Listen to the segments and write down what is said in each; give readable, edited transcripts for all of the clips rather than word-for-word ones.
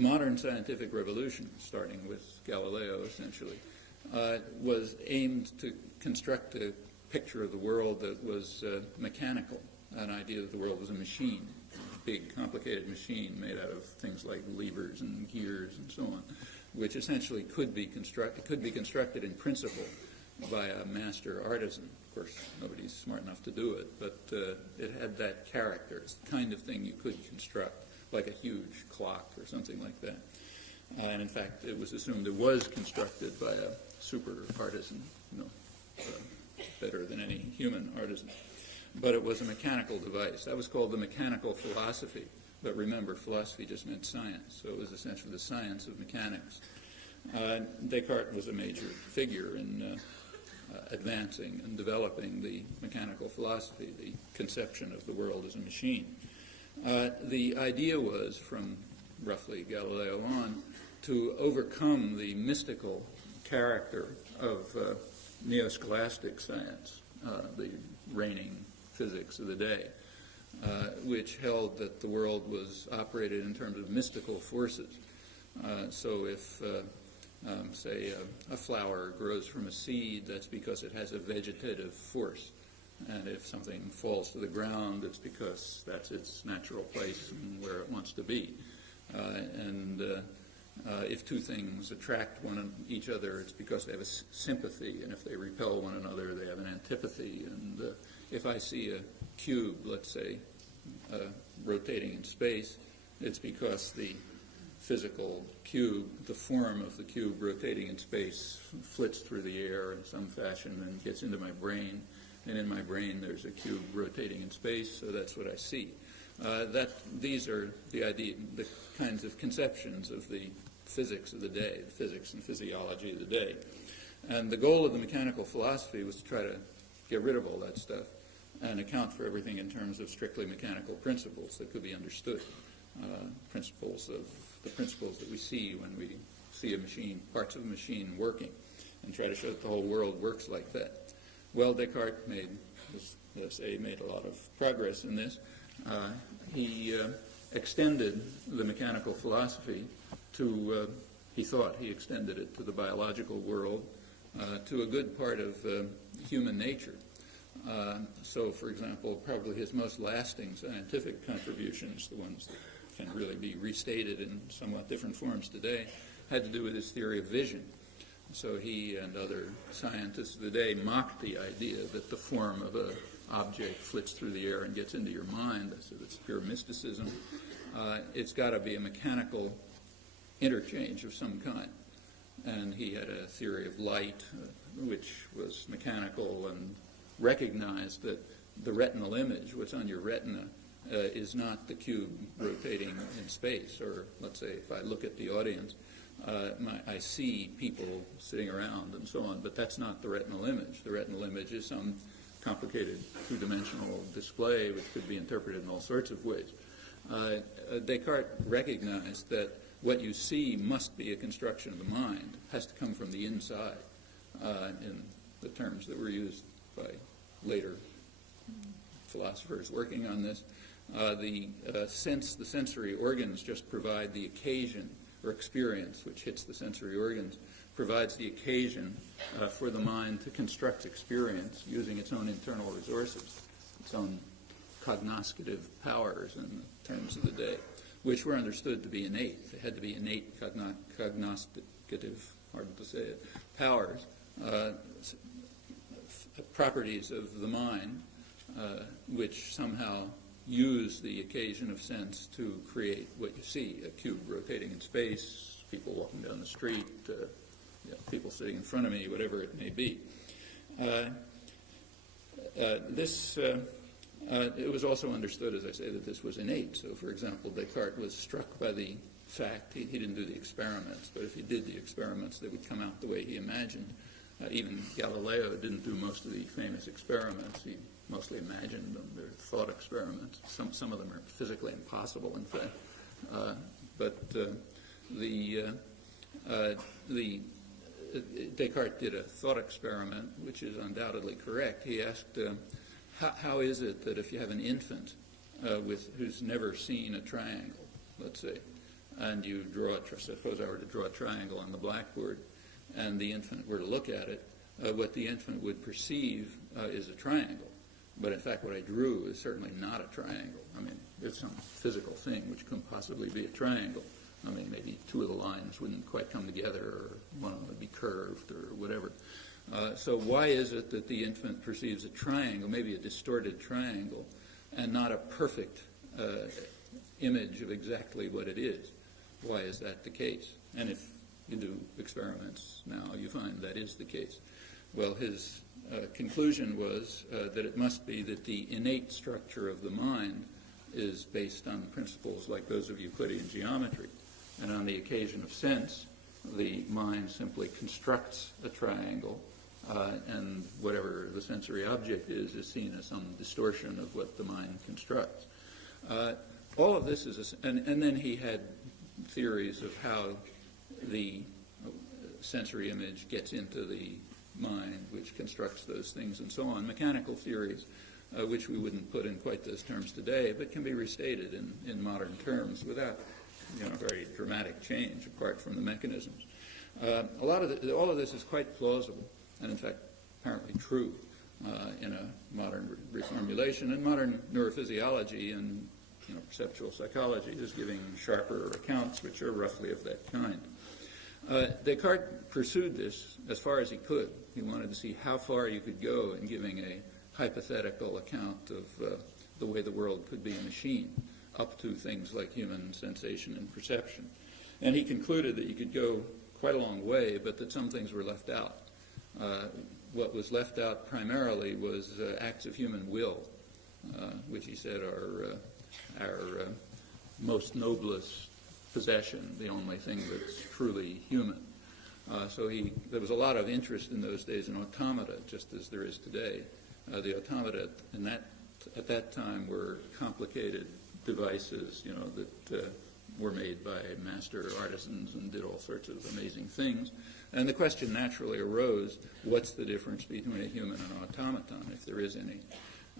modern scientific revolution, starting with Galileo essentially, was aimed to construct a picture of the world that was mechanical, an idea that the world was a machine, a big, complicated machine made out of things like levers and gears and so on, which essentially could be constructed in principle by a master artisan. Of course, nobody's smart enough to do it, but it had that character. It's the kind of thing you could construct, like a huge clock or something like that. And in fact, it was assumed it was constructed by a super artisan, better than any human artisan. But it was a mechanical device. That was called the mechanical philosophy. But remember, philosophy just meant science, so it was essentially the science of mechanics. Descartes was a major figure in advancing and developing the mechanical philosophy, the conception of the world as a machine. The idea was, from roughly Galileo on, to overcome the mystical character of neo-scholastic science, the reigning physics of the day, which held that the world was operated in terms of mystical forces. So if, say, a flower grows from a seed, that's because it has a vegetative force. And if something falls to the ground, it's because that's its natural place and where it wants to be. If two things attract each other, it's because they have a sympathy, and if they repel one another, they have an antipathy. And if I see a cube, let's say, rotating in space, it's because the physical cube, the form of the cube rotating in space, flits through the air in some fashion and gets into my brain. And in my brain, there's a cube rotating in space, so that's what I see. These are the kinds of conceptions of the physics of the day, the physics and physiology of the day. And the goal of the mechanical philosophy was to try to get rid of all that stuff and account for everything in terms of strictly mechanical principles that could be understood, principles that we see when we see a machine, parts of a machine working, and try to show that the whole world works like that. Well, Descartes made a lot of progress in this. He extended the mechanical philosophy to, he thought he extended it to the biological world, to a good part of human nature. So, for example, probably his most lasting scientific contributions, the ones that can really be restated in somewhat different forms today, had to do with his theory of vision. So he and other scientists of the day mocked the idea that the form of an object flits through the air and gets into your mind. I said it's pure mysticism. It's got to be a mechanical interchange of some kind. And he had a theory of light, which was mechanical, and recognized that the retinal image, what's on your retina, is not the cube rotating in space. Or let's say if I look at the audience, I see people sitting around and so on, but that's not the retinal image. The retinal image is some complicated two-dimensional display which could be interpreted in all sorts of ways. Descartes recognized that what you see must be a construction of the mind, has to come from the inside, in the terms that were used by later philosophers working on this. The sensory organs just provide the occasion, or experience, which hits the sensory organs, provides the occasion for the mind to construct experience using its own internal resources, its own cognoscitive powers in the terms of the day, which were understood to be innate. They had to be innate cognoscitive, hard to say it, powers, properties of the mind, which somehow use the occasion of sense to create what you see, a cube rotating in space, people walking down the street, people sitting in front of me, whatever it may be. It was also understood, as I say, that this was innate. So, for example, Descartes was struck by the fact, he didn't do the experiments, but if he did the experiments, they would come out the way he imagined. Even Galileo didn't do most of the famous experiments. He mostly imagined them. They're thought experiments. Some of them are physically impossible, in fact. Descartes did a thought experiment, which is undoubtedly correct. He asked, how is it that if you have an infant who's never seen a triangle, let's say, and you draw, suppose I were to draw a triangle on the blackboard, and the infant were to look at it, what the infant would perceive is a triangle. But in fact, what I drew is certainly not a triangle. I mean, it's some physical thing which can possibly be a triangle. I mean, maybe two of the lines wouldn't quite come together, or one of them would be curved, or whatever. So why is it that the infant perceives a triangle, maybe a distorted triangle, and not a perfect image of exactly what it is? Why is that the case? And if you do experiments now, you find that is the case. Well, his conclusion was that it must be that the innate structure of the mind is based on principles like those of Euclidean geometry. And on the occasion of sense, the mind simply constructs a triangle, and whatever the sensory object is seen as some distortion of what the mind constructs. All of this is, and then he had theories of how the sensory image gets into the mind, which constructs those things and so on. Mechanical theories, which we wouldn't put in quite those terms today, but can be restated in modern terms without very dramatic change apart from the mechanisms. All of this is quite plausible, and in fact apparently true in a modern reformulation. And modern neurophysiology and perceptual psychology is giving sharper accounts which are roughly of that kind. Descartes pursued this as far as he could. He wanted to see how far you could go in giving a hypothetical account of the way the world could be a machine, up to things like human sensation and perception. And he concluded that you could go quite a long way, but that some things were left out. What was left out primarily was acts of human will, which he said are our most noblest possession, the only thing that's truly human. So there was a lot of interest in those days in automata, just as there is today. The automata at that time were complicated devices, that were made by master artisans and did all sorts of amazing things. And the question naturally arose, what's the difference between a human and an automaton, if there is any?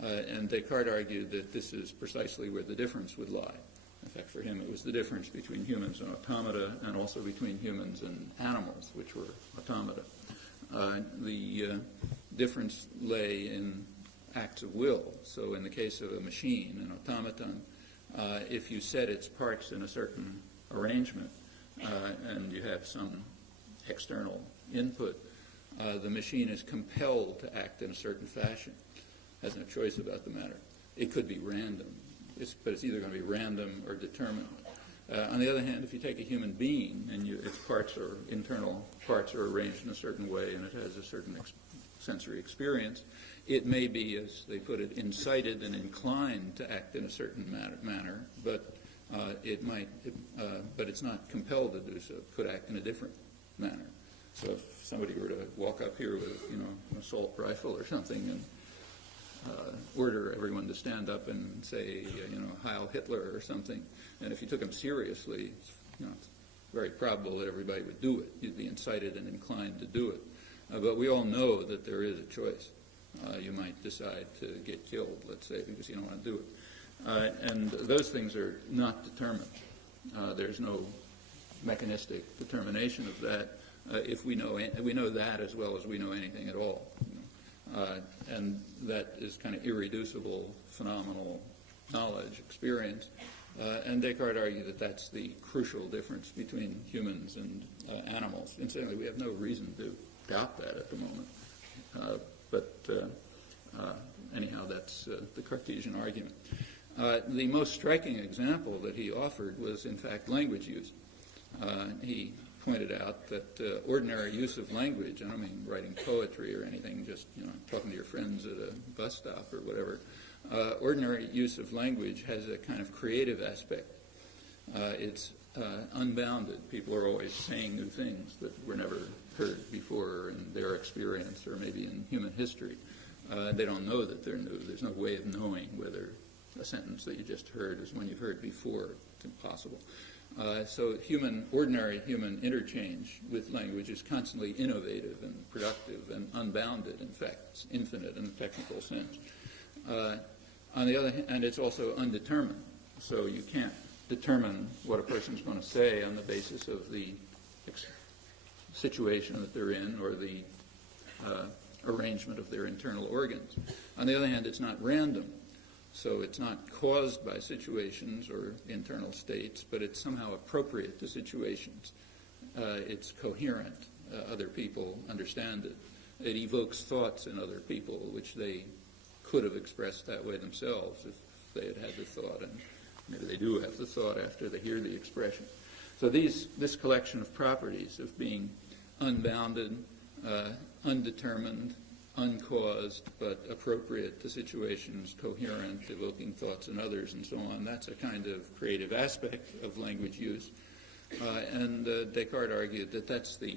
And Descartes argued that this is precisely where the difference would lie. In fact, for him, it was the difference between humans and automata, and also between humans and animals, which were automata. The difference lay in acts of will. So in the case of a machine, an automaton, if you set its parts in a certain arrangement and you have some external input, the machine is compelled to act in a certain fashion, has no choice about the matter. It could be random, but it's either going to be random or determined. On the other hand, if you take a human being and its internal parts are arranged in a certain way and it has a certain sensory experience, it may be, as they put it, incited and inclined to act in a certain manner, but but it's not compelled to do so. It could act in a different manner. So if somebody were to walk up here with, an assault rifle or something and order everyone to stand up and say, Heil Hitler or something, and if you took him seriously, it's very probable that everybody would do it. You'd be incited and inclined to do it. But we all know that there is a choice. You might decide to get killed, let's say, because you don't want to do it. And those things are not determined. There's no mechanistic determination of that. If we know that as well as we know anything at all. And that is kind of irreducible, phenomenal knowledge, experience. And Descartes argued that that's the crucial difference between humans and animals. Incidentally, we have no reason to doubt that at the moment. Anyhow, that's the Cartesian argument. The most striking example that he offered was, in fact, language use. He pointed out that ordinary use of language, I don't mean writing poetry or anything, just talking to your friends at a bus stop or whatever, ordinary use of language has a kind of creative aspect. It's unbounded. People are always saying new things that were never heard before in their experience or maybe in human history. They don't know that they're new. There's no way of knowing whether a sentence that you just heard is one you've heard before. It's impossible. So ordinary human interchange with language is constantly innovative and productive and unbounded. In fact, it's infinite in a technical sense. On the other hand, it's also undetermined. So you can't determine what a person's going to say on the basis of the situation that they're in or the arrangement of their internal organs. On the other hand, it's not random. So it's not caused by situations or internal states, but it's somehow appropriate to situations. It's coherent. Other people understand it. It evokes thoughts in other people, which they could have expressed that way themselves if they had had the thought, and maybe they do have the thought after they hear the expression. So this collection of properties of being unbounded, undetermined, uncaused, but appropriate to situations, coherent, evoking thoughts in others, and so on, that's a kind of creative aspect of language use. And Descartes argued that that's the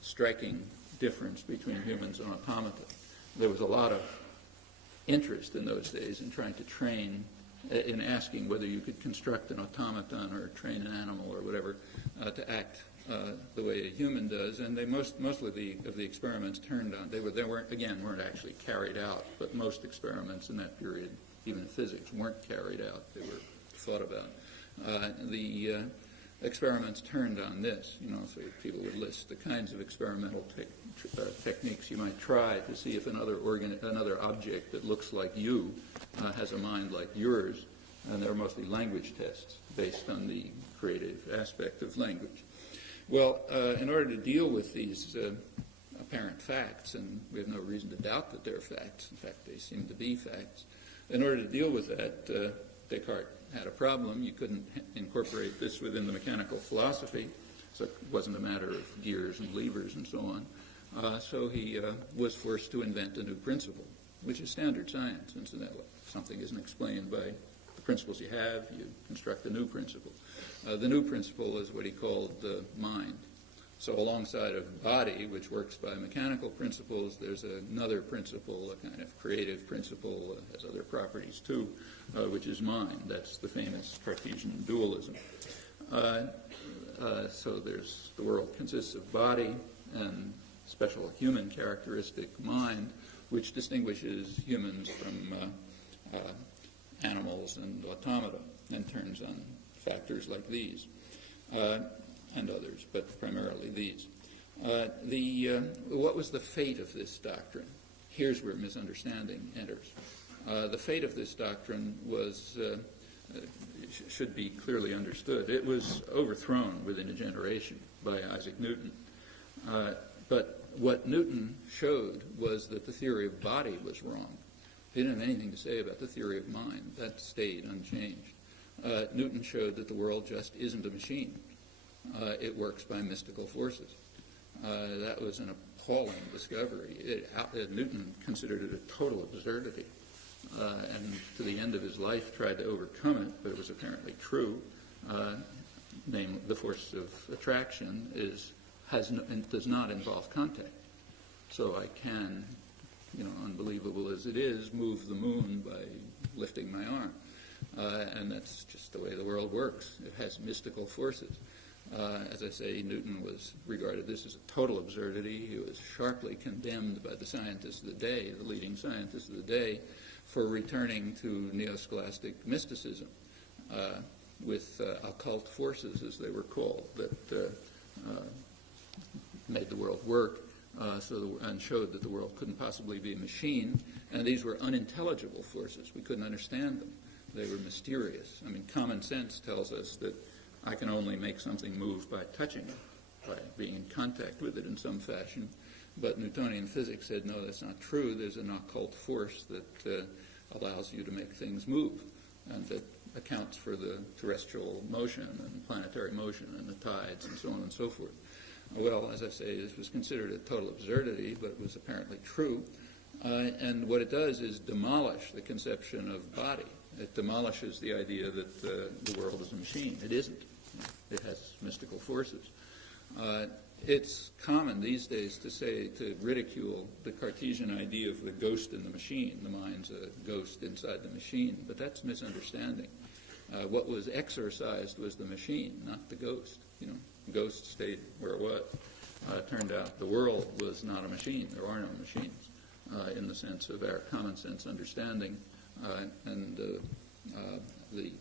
striking difference between humans and automata. There was a lot of interest in those days in trying to train, in asking whether you could construct an automaton or train an animal or whatever to act the way a human does, and they mostly of the experiments turned on. They weren't actually carried out, but most experiments in that period, even in physics, weren't carried out. They were thought about. The experiments turned on this. So people would list the kinds of experimental techniques you might try to see if another object that looks like you has a mind like yours, and they're mostly language tests based on the creative aspect of language. Well, in order to deal with these apparent facts, and we have no reason to doubt that they're facts, in fact, they seem to be facts, in order to deal with that, Descartes had a problem. You couldn't incorporate this within the mechanical philosophy, so it wasn't a matter of gears and levers and so on. So he was forced to invent a new principle, which is standard science, incidentally. If something isn't explained by the principles you have, you construct a new principle. The new principle is what he called mind. So alongside of body, which works by mechanical principles, there's another principle, a kind of creative principle, has other properties too, which is mind. That's the famous Cartesian dualism. So the world consists of body and special human characteristic, mind, which distinguishes humans from animals and automata and turns on factors like these. And others, but primarily these. What was the fate of this doctrine? Here's where misunderstanding enters. The fate of this doctrine should be clearly understood. It was overthrown within a generation by Isaac Newton. But what Newton showed was that the theory of body was wrong. He didn't have anything to say about the theory of mind. That stayed unchanged. Newton showed that the world just isn't a machine. It works by mystical forces. That was an appalling discovery. Newton considered it a total absurdity, and to the end of his life tried to overcome it, but it was apparently true. Namely, the force of attraction does not involve contact. So I can, unbelievable as it is, move the moon by lifting my arm. And that's just the way the world works. It has mystical forces. As I say, Newton was regarded this as a total absurdity. He was sharply condemned by the scientists of the day, the leading scientists of the day, for returning to neo-scholastic mysticism with occult forces, as they were called, that made the world work and showed that the world couldn't possibly be a machine. And these were unintelligible forces. We couldn't understand them. They were mysterious. I mean, common sense tells us that I can only make something move by touching it, by being in contact with it in some fashion. But Newtonian physics said, no, that's not true. There's an occult force that allows you to make things move, and that accounts for the terrestrial motion and planetary motion and the tides and so on and so forth. Well, as I say, this was considered a total absurdity, but it was apparently true. And what it does is demolish the conception of body. It demolishes the idea that the world is a machine. It isn't. It has mystical forces. It's common these days to ridicule the Cartesian idea of the ghost in the machine. The mind's a ghost inside the machine, but that's misunderstanding. What was exorcised was the machine, not the ghost. The ghost stayed where it was. It turned out the world was not a machine. There are no machines in the sense of our common sense understanding. And the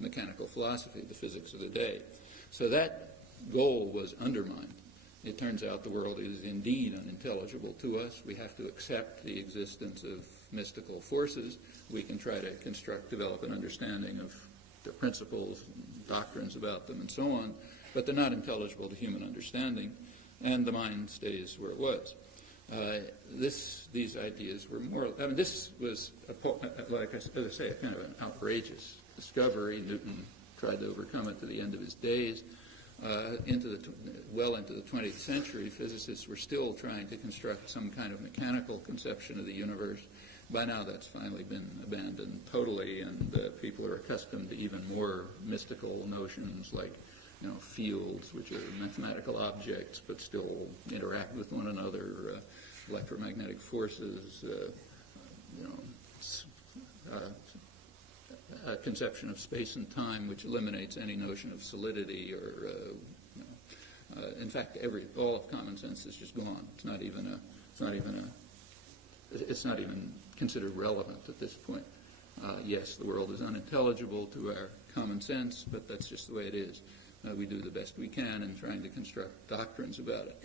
mechanical philosophy, the physics of the day. So that goal was undermined. It turns out the world is indeed unintelligible to us. We have to accept the existence of mystical forces. We can try to develop an understanding of their principles, and doctrines about them, and so on, but they're not intelligible to human understanding, and the mind stays where it was. These ideas were more, this was, like I say, a kind of an outrageous discovery. Newton tried to overcome it to the end of his days. Well into the 20th century, physicists were still trying to construct some kind of mechanical conception of the universe. By now that's finally been abandoned totally, and people are accustomed to even more mystical notions like fields, which are mathematical objects but still interact with one another, electromagnetic forces, a conception of space and time which eliminates any notion of solidity or, in fact, all of common sense is just gone. It's not even considered relevant at this point. Yes, the world is unintelligible to our common sense, but that's just the way it is. We do the best we can in trying to construct doctrines about it.